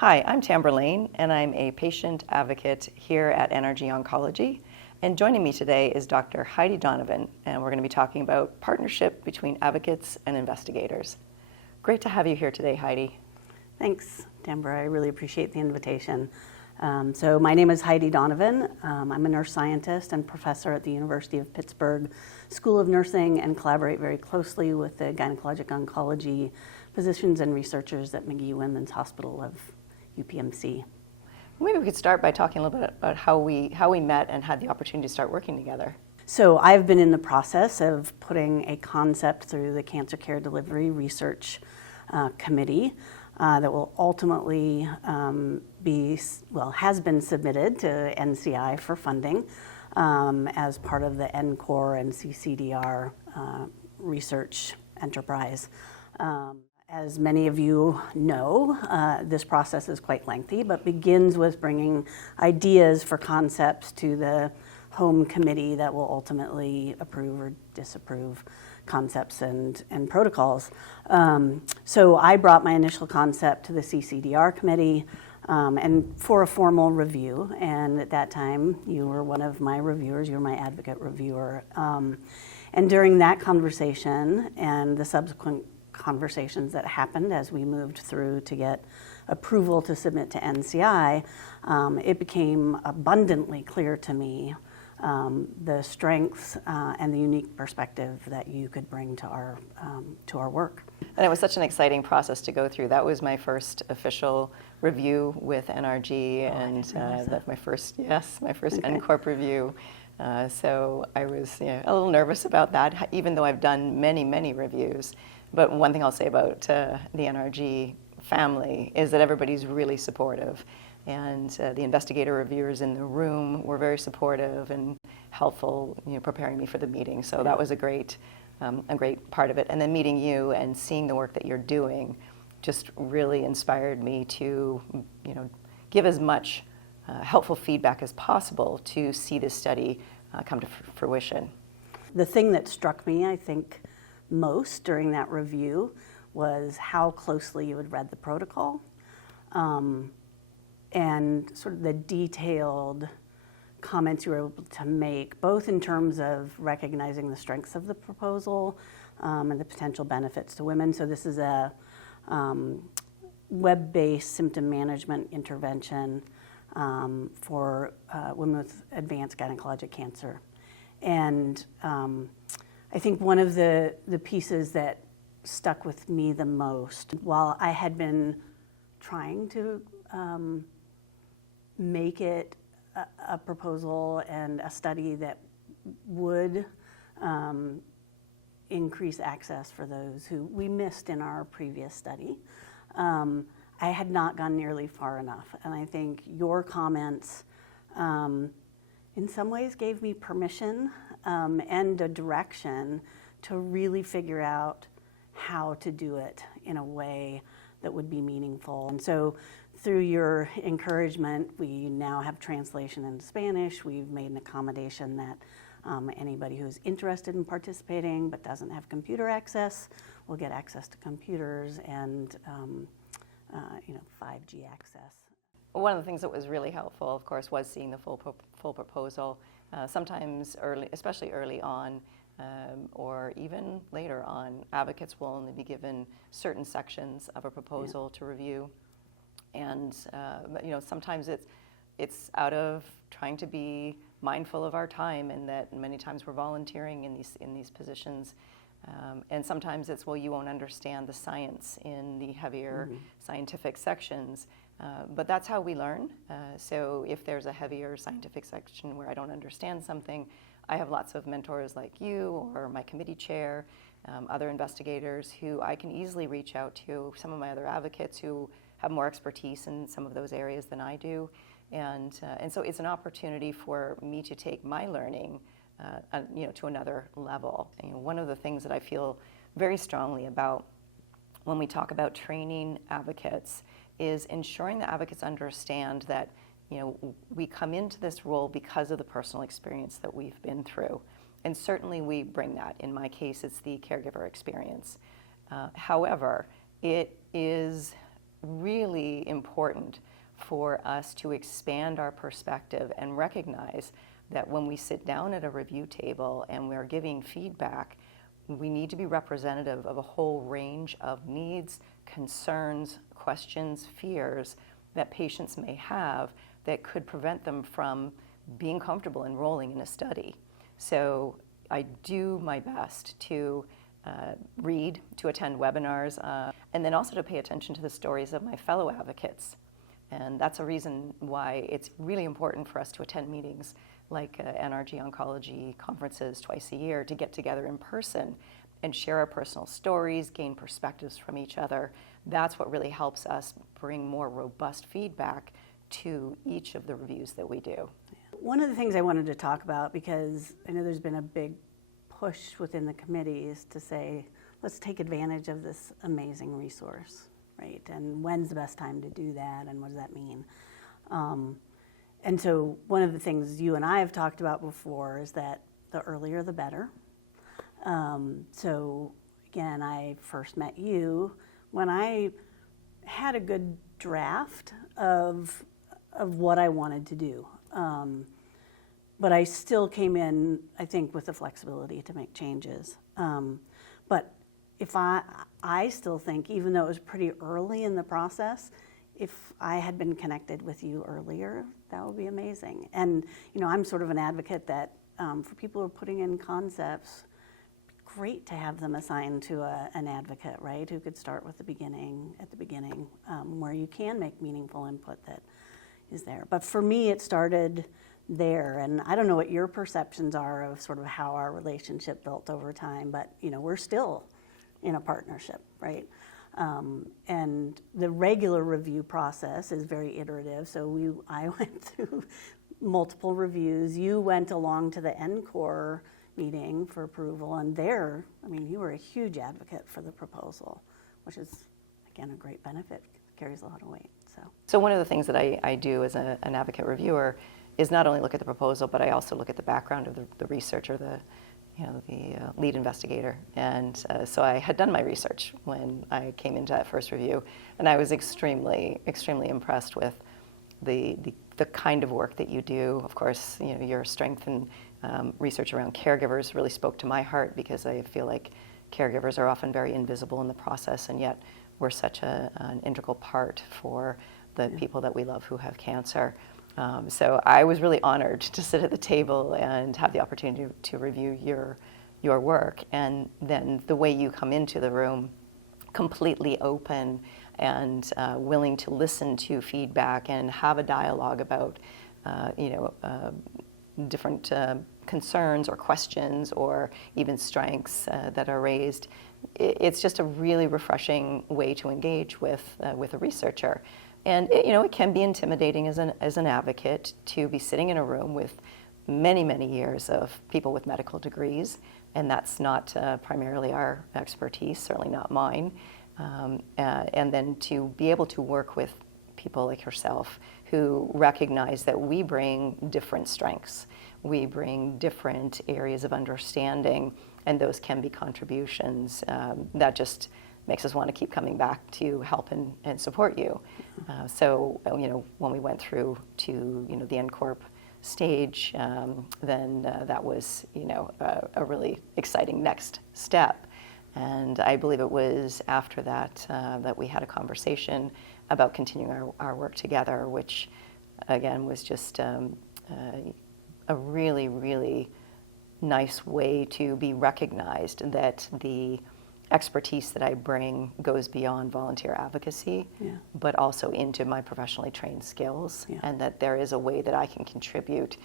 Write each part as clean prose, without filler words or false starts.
Hi, I'm Tambre Leighn, and I'm a patient advocate here at NRG Oncology. And joining me today is Dr. Heidi Donovan, and we're going to be talking about partnership between advocates and investigators. Great to have you here today, Heidi. Thanks, Tambre. I really appreciate the invitation. So my name is Heidi Donovan. I'm a nurse scientist and professor at the University of Pittsburgh School of Nursing and collaborate very closely with the gynecologic oncology physicians and researchers at Magee Women's Hospital of UPMC. Maybe we could start by talking a little bit about how we met and had the opportunity to start working together. So I've been in the process of putting a concept through the Cancer Care Delivery Research Committee that will ultimately has been submitted to NCI for funding as part of the NCORE and CCDR research enterprise. As many of you know, this process is quite lengthy, but begins with bringing ideas for concepts to the home committee that will ultimately approve or disapprove concepts and protocols. So I brought my initial concept to the CCDR committee and for a formal review. And at that time, you were one of my reviewers, you were my advocate reviewer. And during that conversation and the subsequent conversations that happened as we moved through to get approval to submit to NCI, it became abundantly clear to me the strengths and the unique perspective that you could bring to our work. And it was such an exciting process to go through. That was my first official review with NRG, and that's my first NCORP review. So I was a little nervous about that, even though I've done many reviews. But one thing I'll say about the NRG family is that everybody's really supportive. And the investigator reviewers in the room were very supportive and helpful, preparing me for the meeting. So that was a great part of it. And then meeting you and seeing the work that you're doing just really inspired me to, give as much helpful feedback as possible to see this study come to fruition. The thing that struck me, I think, most during that review was how closely you had read the protocol. And sort of the detailed comments you were able to make, both in terms of recognizing the strengths of the proposal and the potential benefits to women. So this is a web-based symptom management intervention for women with advanced gynecologic cancer. And I think one of the pieces that stuck with me the most, while I had been trying to make it a proposal and a study that would increase access for those who we missed in our previous study, I had not gone nearly far enough. And I think your comments in some ways gave me permission and a direction to really figure out how to do it in a way that would be meaningful. And so through your encouragement, we now have translation into Spanish. We've made an accommodation that anybody who's interested in participating but doesn't have computer access will get access to computers and 5G access. One of the things that was really helpful, of course, was seeing the full proposal. Sometimes especially early on, or even later on, advocates will only be given certain sections of a proposal to review. And sometimes it's out of trying to be mindful of our time, and that many times we're volunteering in these positions. And sometimes it's, you won't understand the science in the heavier scientific sections. But that's how we learn. So if there's a heavier scientific section where I don't understand something, I have lots of mentors like you or my committee chair, other investigators who I can easily reach out to, some of my other advocates who have more expertise in some of those areas than I do. And so it's an opportunity for me to take my learning to another level. And, one of the things that I feel very strongly about when we talk about training advocates is ensuring that advocates understand that we come into this role because of the personal experience that we've been through. And certainly we bring that. In my case, it's the caregiver experience. However, it is really important for us to expand our perspective and recognize that when we sit down at a review table and we're giving feedback, we need to be representative of a whole range of needs, concerns, questions, fears that patients may have that could prevent them from being comfortable enrolling in a study. So I do my best to read, to attend webinars, and then also to pay attention to the stories of my fellow advocates. And that's a reason why it's really important for us to attend meetings like NRG Oncology conferences twice a year, to get together in person and share our personal stories, gain perspectives from each other. That's what really helps us bring more robust feedback to each of the reviews that we do. One of the things I wanted to talk about, because I know there's been a big push within the committees to say, let's take advantage of this amazing resource, right? And when's the best time to do that, and what does that mean? And so one of the things you and I have talked about before is that the earlier the better. So again, I first met you when I had a good draft of what I wanted to do. But I still came in, I think, with the flexibility to make changes. But if I still think, even though it was pretty early in the process, if I had been connected with you earlier, that would be amazing. And I'm sort of an advocate that for people who are putting in concepts, great to have them assigned to an advocate, right, who could start with at the beginning, where you can make meaningful input that is there. But for me, it started there, and I don't know what your perceptions are of sort of how our relationship built over time, but we're still in a partnership, right? And the regular review process is very iterative. So I went through multiple reviews. You went along to the NCORE meeting for approval, and there, you were a huge advocate for the proposal, which is, again, a great benefit. It carries a lot of weight. So one of the things that I do as an advocate reviewer is not only look at the proposal, but I also look at the background of the researcher, the lead investigator. And so I had done my research when I came into that first review, and I was extremely, extremely impressed with the kind of work that you do. Of course, your strength in research around caregivers really spoke to my heart, because I feel like caregivers are often very invisible in the process, and yet we're such an integral part for the people that we love who have cancer. So I was really honored to sit at the table and have the opportunity to review your work. And then the way you come into the room, completely open and willing to listen to feedback and have a dialogue about different concerns or questions or even strengths that are raised. It's just a really refreshing way to engage with a researcher. And it can be intimidating as an advocate to be sitting in a room with many, many years of people with medical degrees, and that's not primarily our expertise, certainly not mine. And then to be able to work with people like yourself who recognize that we bring different strengths, we bring different areas of understanding, and those can be contributions. That just makes us want to keep coming back to help and support you. So when we went through to the NCORP stage, then that was a really exciting next step. And I believe it was after that that we had a conversation about continuing our work together, which again was just a really, really nice way to be recognized that the expertise that I bring goes beyond volunteer advocacy, but also into my professionally trained skills, and that there is a way that I can contribute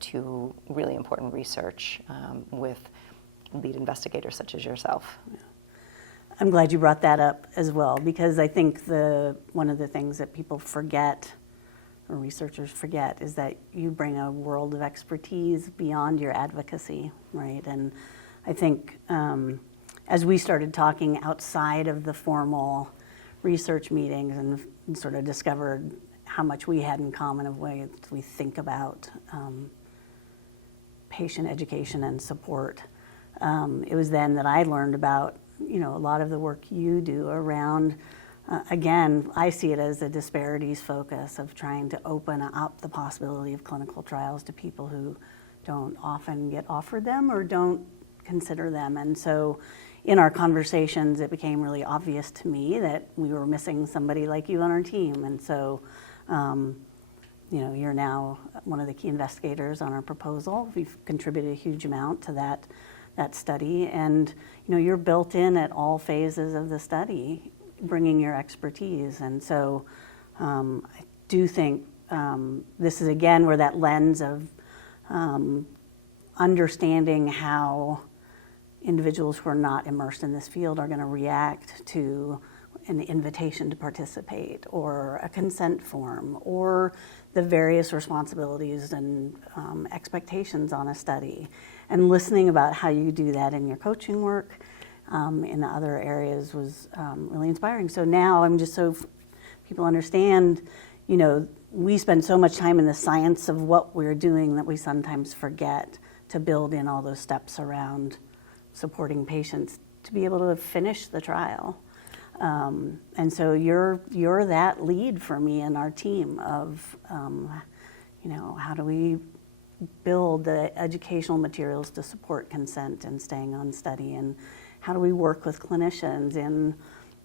to really important research with lead investigators such as yourself. I'm glad you brought that up as well, because I think one of the things that people forget, or researchers forget, is that you bring a world of expertise beyond your advocacy, right? And I think as we started talking outside of the formal research meetings and sort of discovered how much we had in common of ways we think about patient education and support, it was then that I learned about a lot of the work you do around again, I see it as a disparities focus of trying to open up the possibility of clinical trials to people who don't often get offered them or don't consider them. And so in our conversations, it became really obvious to me that we were missing somebody like you on our team. And so, you're now one of the key investigators on our proposal. We've contributed a huge amount to that study. And, you're built in at all phases of the study, bringing your expertise. And so I do think this is, again, where that lens of understanding how individuals who are not immersed in this field are going to react to an invitation to participate or a consent form or the various responsibilities and expectations on a study, and listening about how you do that in your coaching work in other areas was really inspiring. So now I'm just so people understand, we spend so much time in the science of what we're doing that we sometimes forget to build in all those steps around supporting patients to be able to finish the trial. And so you're that lead for me and our team of, how do we build the educational materials to support consent and staying on study, and how do we work with clinicians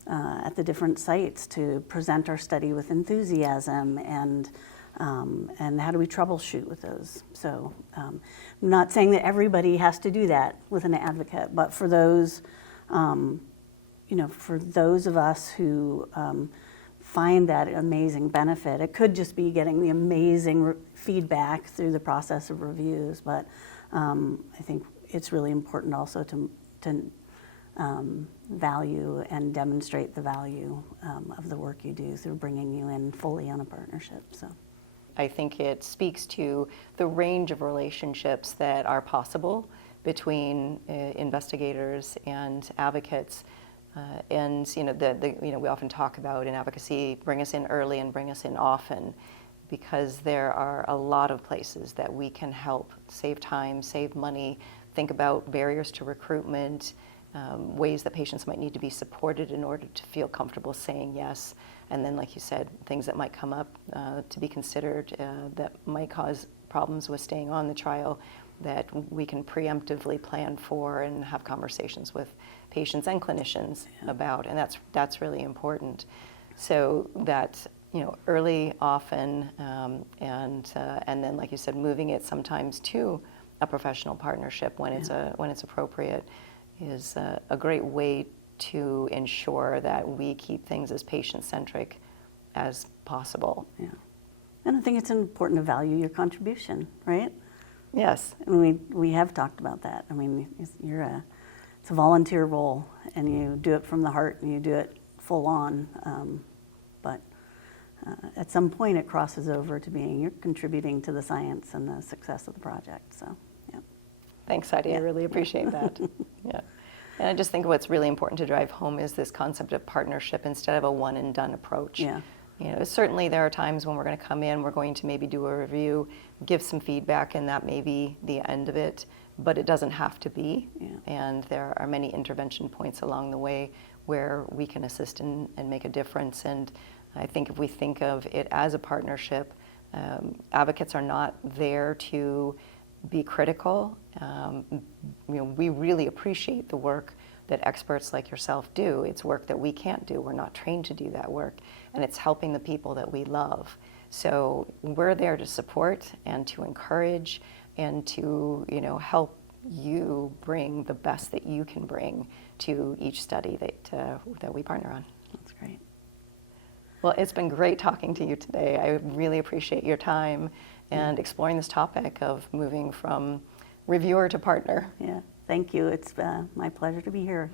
at the different sites to present our study with enthusiasm, and how do we troubleshoot with those? So I'm not saying that everybody has to do that with an advocate, but for those, for those of us who find that amazing benefit, it could just be getting the amazing feedback through the process of reviews, but I think it's really important also to value and demonstrate the value of the work you do through bringing you in fully on a partnership. So I think it speaks to the range of relationships that are possible between investigators and advocates. And we often talk about in advocacy, bring us in early and bring us in often, because there are a lot of places that we can help save time, save money, think about barriers to recruitment, ways that patients might need to be supported in order to feel comfortable saying yes. And then, like you said, things that might come up to be considered that might cause problems with staying on the trial that we can preemptively plan for and have conversations with patients and clinicians about. And that's really important. So that, early, often, and then, like you said, moving it sometimes to a professional partnership when it's appropriate is a great way to ensure that we keep things as patient-centric as possible. Yeah. And I think it's important to value your contribution, right? Yes. And we have talked about that. I mean, it's a volunteer role, and you do it from the heart, and you do it full on. But at some point, it crosses over to being you're contributing to the science and the success of the project. So, yeah. Thanks, Heidi. I really appreciate that. Yeah. And I just think what's really important to drive home is this concept of partnership instead of a one and done approach. Yeah. Certainly there are times when we're going to come in, we're going to maybe do a review, give some feedback, and that may be the end of it, but it doesn't have to be. Yeah. And there are many intervention points along the way where we can assist and make a difference. And I think if we think of it as a partnership, advocates are not there to be critical. We really appreciate the work that experts like yourself do. It's work that we can't do. We're not trained to do that work. And it's helping the people that we love. So we're there to support and to encourage and to, help you bring the best that you can bring to each study that we partner on. That's great. Well, it's been great talking to you today. I really appreciate your time and exploring this topic of moving from reviewer to partner. Yeah, thank you. It's my pleasure to be here.